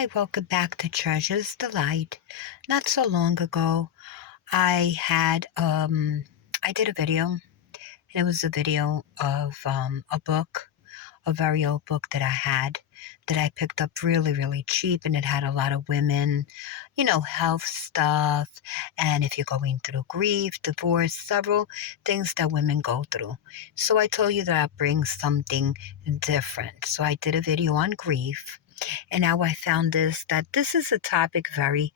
Hi, welcome back to Treasure's Delight. Not so long ago, I had I did a video, and it was a video of a book, a very old book that I had that I picked up really, really cheap, and it had a lot of women, health stuff, and if you're going through grief, divorce, several things that women go through. So I told you that I'd bring something different. So I did a video on grief. And now I found that this is a topic very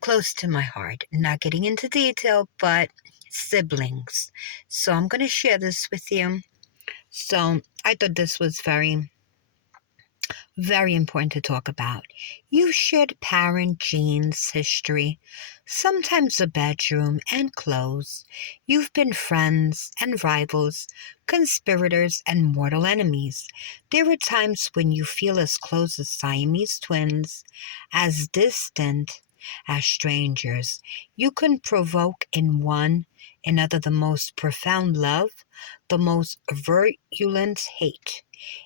close to my heart. Not getting into detail, but siblings. So I'm going to share this with you. So I thought this was very, very important to talk about. You shared parent genes, history, sometimes a bedroom and clothes. You've been friends and rivals, conspirators and mortal enemies. There are times when you feel as close as Siamese twins, as distant as strangers. You can provoke in one another the most profound love, the most virulent hate.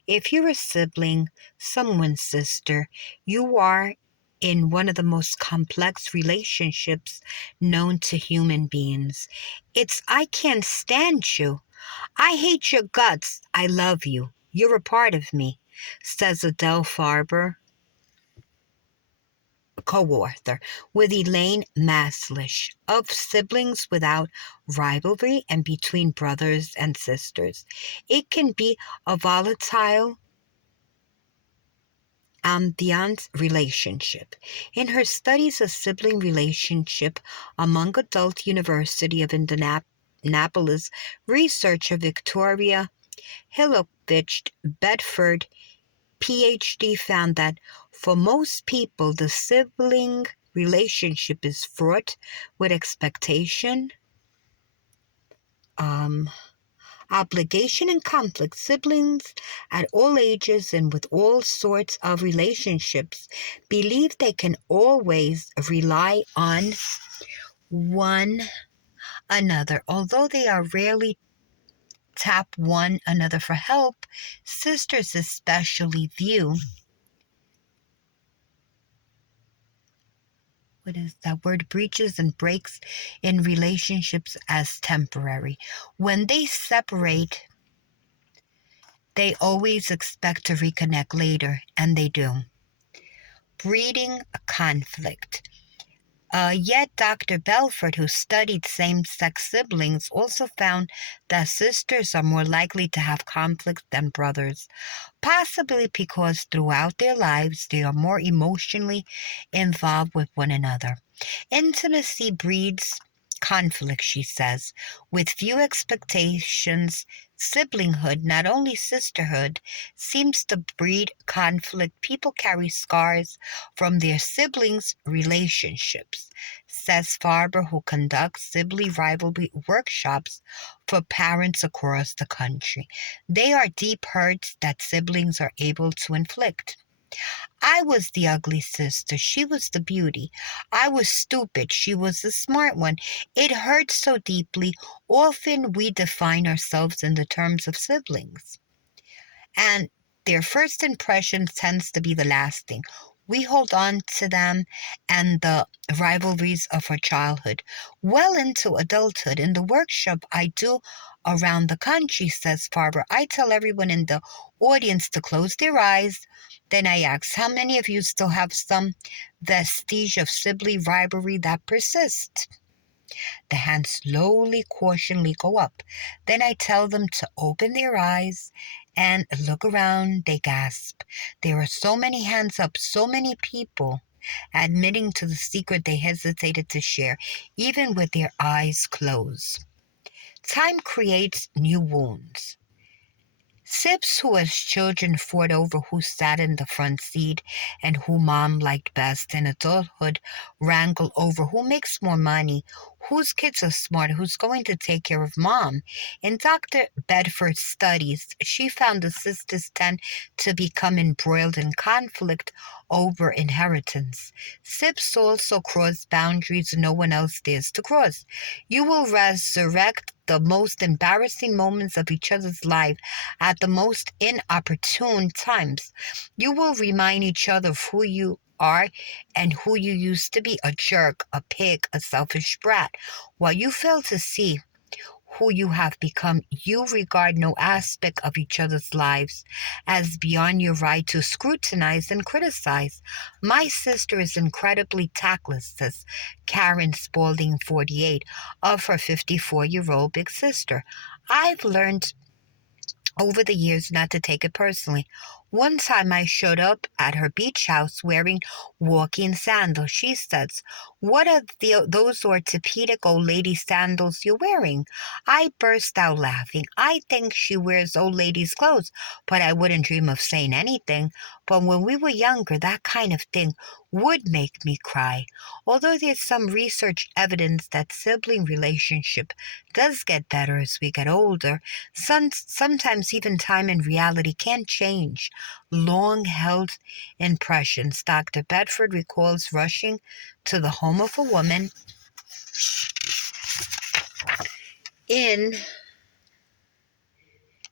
If you're a sibling, someone's sister, you are in one of the most complex relationships known to human beings. It's I can't stand you. I hate your guts. I love you. You're a part of me, says Adele Farber, co-author, with Elaine Maslish, of Siblings Without Rivalry and Between Brothers and Sisters. It can be a volatile beyond relationship. In her studies of sibling relationship among adult University of Indianapolis researcher Victoria Hilovich Bedford, PhD, found that for most people the sibling relationship is fraught with expectation, um, obligation, and conflict. Siblings at all ages and with all sorts of relationships believe they can always rely on one another. Although they are rarely tap one another for help, sisters especially view what is that word, breaches and breaks in relationships as temporary. When they separate, they always expect to reconnect later, and they do, breeding a conflict. Yet Dr. Belford, who studied same-sex siblings, also found that sisters are more likely to have conflict than brothers, possibly because throughout their lives they are more emotionally involved with one another. Intimacy breeds conflict, she says, with few expectations. Siblinghood, not only sisterhood, seems to breed conflict. People carry scars from their siblings' relationships, says Farber, who conducts sibling rivalry workshops for parents across the country. They are deep hurts that siblings are able to inflict. I was the ugly sister. She was the beauty. I was stupid. She was the smart one. It hurts so deeply. Often we define ourselves in the terms of siblings, and their first impression tends to be the lasting. We hold on to them and the rivalries of our childhood well into adulthood. In the workshop I do around the country, says Farber, I tell everyone in the audience to close their eyes. Then I ask, how many of you still have some vestige of sibling rivalry that persists? The hands slowly, cautiously go up. Then I tell them to open their eyes and look around. They gasp. There are so many hands up, so many people admitting to the secret they hesitated to share, even with their eyes closed. Time creates new wounds. Sips who as children fought over who sat in the front seat and who mom liked best. In adulthood, wrangle over who makes more money, whose kids are smart, who's going to take care of mom. In Dr. Bedford's studies, she found the sisters tend to become embroiled in conflict over inheritance. Sips also cross boundaries no one else dares to cross. You will resurrect the most embarrassing moments of each other's life at the most inopportune times. You will remind each other of who you are and who you used to be, a jerk, a pig, a selfish brat. While you fail to see who you have become, you regard no aspect of each other's lives as beyond your right to scrutinize and criticize. My sister is incredibly tactless, says Karen Spaulding, 48, of her 54-year-old big sister. I've learned over the years not to take it personally. One time I showed up at her beach house wearing walking sandals. She says, "What are those orthopedic old lady sandals you're wearing?" I burst out laughing. I think she wears old ladies' clothes, but I wouldn't dream of saying anything. But when we were younger, that kind of thing would make me cry. Although there's some research evidence that sibling relationship does get better as we get older, sometimes even time and reality can change long held impressions. Dr. Bedford recalls rushing to the home of a woman in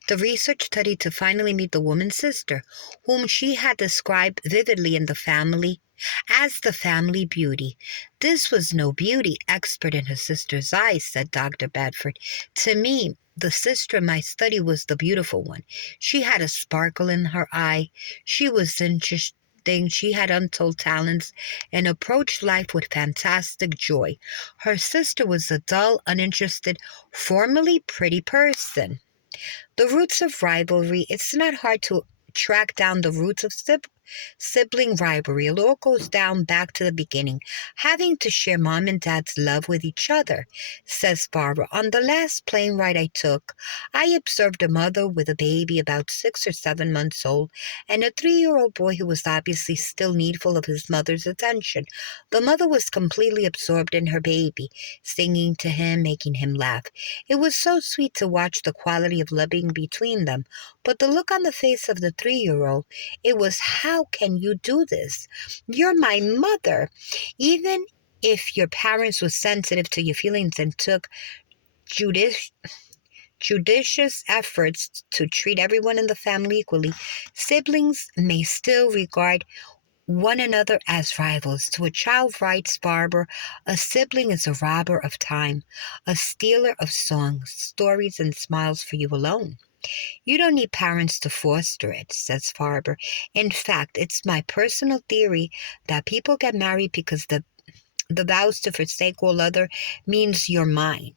the research study to finally meet the woman's sister, whom she had described vividly in the family as the family beauty. This was no beauty expert in her sister's eyes, said Dr. Bedford. To me, the sister in my study was the beautiful one. She had a sparkle in her eye. She was interesting. She had untold talents and approached life with fantastic joy. Her sister was a dull, uninterested, formerly pretty person. The roots of rivalry. It's not hard to track down the roots of sibling rivalry. It all goes down back to the beginning, having to share mom and dad's love with each other, says Barbara. On the last plane ride I took, I observed a mother with a baby about 6 or 7 months old and a 3-year-old boy who was obviously still needful of his mother's attention. The mother was completely absorbed in her baby, singing to him, making him laugh. It was so sweet to watch the quality of loving between them, but the look on the face of the 3-year-old, it was, "How can you do this? You're my mother." Even if your parents were sensitive to your feelings and took judici- judicious efforts to treat everyone in the family equally, siblings may still regard one another as rivals. To a child, writes Barber, a sibling is a robber of time, a stealer of songs, stories, and smiles for you alone. You don't need parents to foster it, says Farber. In fact, it's my personal theory that people get married because the vows to forsake all other means you're mine.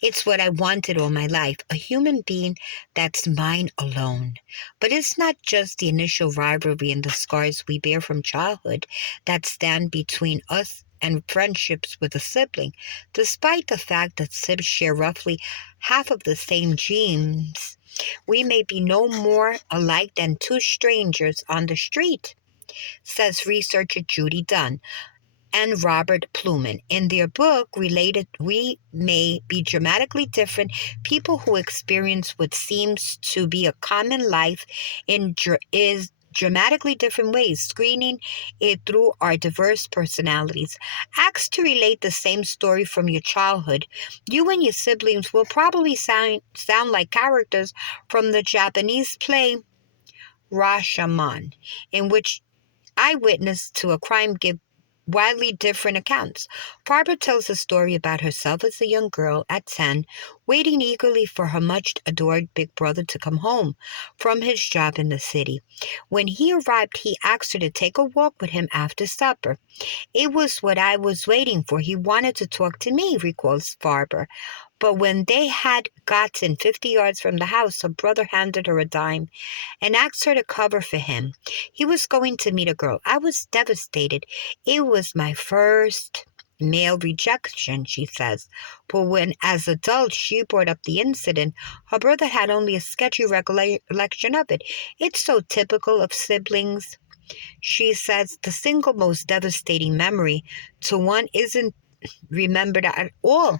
It's what I wanted all my life, a human being that's mine alone. But it's not just the initial rivalry and the scars we bear from childhood that stand between us and friendships with a sibling. Despite the fact that sibs share roughly half of the same genes, we may be no more alike than two strangers on the street, says researcher Judy Dunn and Robert Pluman. In their book, Related, We May Be Dramatically Different, people who experience what seems to be a common life is dramatically different ways, screening it through our diverse personalities. Asked to relate the same story from your childhood, you and your siblings will probably sound like characters from the Japanese play Rashomon, in which eyewitness to a crime give widely different accounts. Barbara tells a story about herself as a young girl at 10, waiting eagerly for her much adored big brother to come home from his job in the city. When he arrived, he asked her to take a walk with him after supper. "It was what I was waiting for. He wanted to talk to me," recalls Farber. But when they had gotten 50 yards from the house, her brother handed her a dime and asked her to cover for him. He was going to meet a girl. I was devastated. It was my first male rejection, she says. But when, as adults, she brought up the incident, her brother had only a sketchy recollection of it. It's so typical of siblings. She says the single most devastating memory to one isn't remembered at all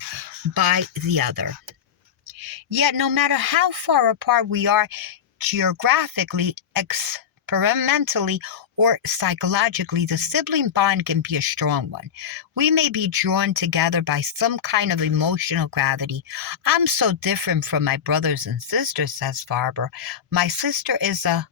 by the other. Yet, no matter how far apart we are geographically, experimentally, or psychologically, the sibling bond can be a strong one. We may be drawn together by some kind of emotional gravity. "I'm so different from my brothers and sisters," says Farber. "My sister is a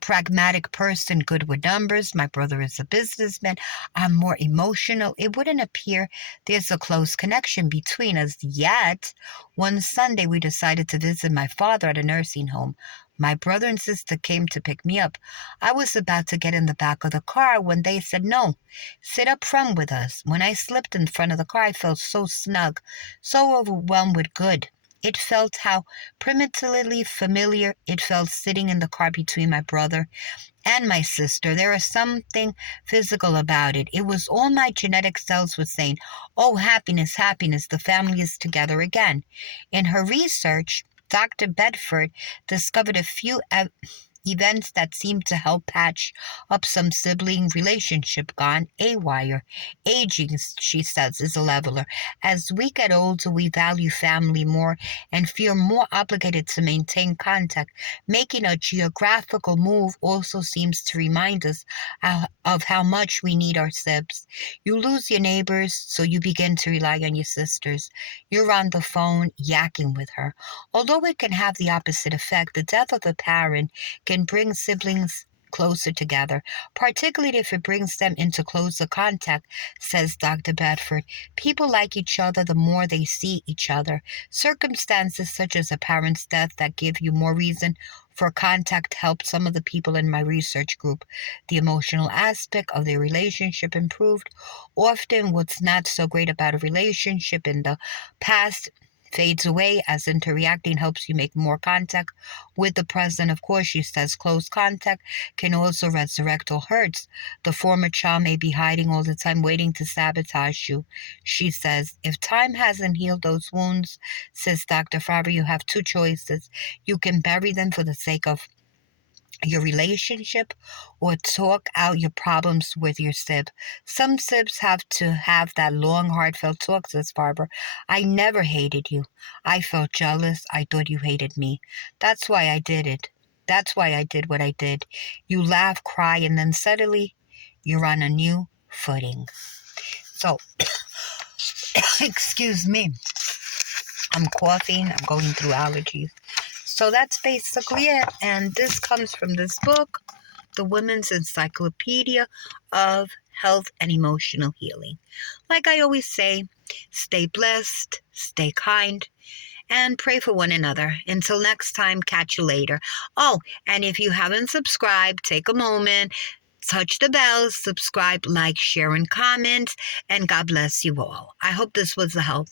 pragmatic person, good with numbers. My brother is a businessman. I'm more emotional. It wouldn't appear there's a close connection between us yet. One Sunday, we decided to visit my father at a nursing home. My brother and sister came to pick me up. I was about to get in the back of the car when they said, "No, sit up front with us." When I slipped in front of the car, I felt so snug, so overwhelmed with good. It felt how primitively familiar it felt sitting in the car between my brother and my sister. There was something physical about it. It was all my genetic cells were saying, "Oh, happiness, happiness, the family is together again." In her research, Dr. Bedford discovered a few events that seem to help patch up some sibling relationship gone awry. Aging, she says, is a leveler. As we get older, we value family more and feel more obligated to maintain contact. Making a geographical move also seems to remind us of how much we need our sibs. You lose your neighbors, so you begin to rely on your sisters. You're on the phone yakking with her. Although it can have the opposite effect, the death of a parent can bring siblings closer together, particularly if it brings them into closer contact, says Dr. Bedford. People like each other the more they see each other. Circumstances such as a parent's death that give you more reason for contact helped some of the people in my research group. The emotional aspect of their relationship improved. Often, what's not so great about a relationship in the past fades away as interacting helps you make more contact with the present. Of course, she says close contact can also resurrect all hurts. The former child may be hiding all the time, waiting to sabotage you. She says, if time hasn't healed those wounds, says Dr. Farber, you have two choices. You can bury them for the sake of your relationship or talk out your problems with your sib. Some sibs have to have that long, heartfelt talk, says Farber. I never hated you. I felt jealous. I thought you hated me. That's why I did it. That's why I did what I did. You laugh, cry, and then suddenly you're on a new footing. So, excuse me. I'm coughing. I'm going through allergies. So that's basically it. And this comes from this book, The Women's Encyclopedia of Health and Emotional Healing. Like I always say, stay blessed, stay kind, and pray for one another. Until next time, catch you later. Oh, and if you haven't subscribed, take a moment, touch the bell, subscribe, like, share, and comment, and God bless you all. I hope this was a help.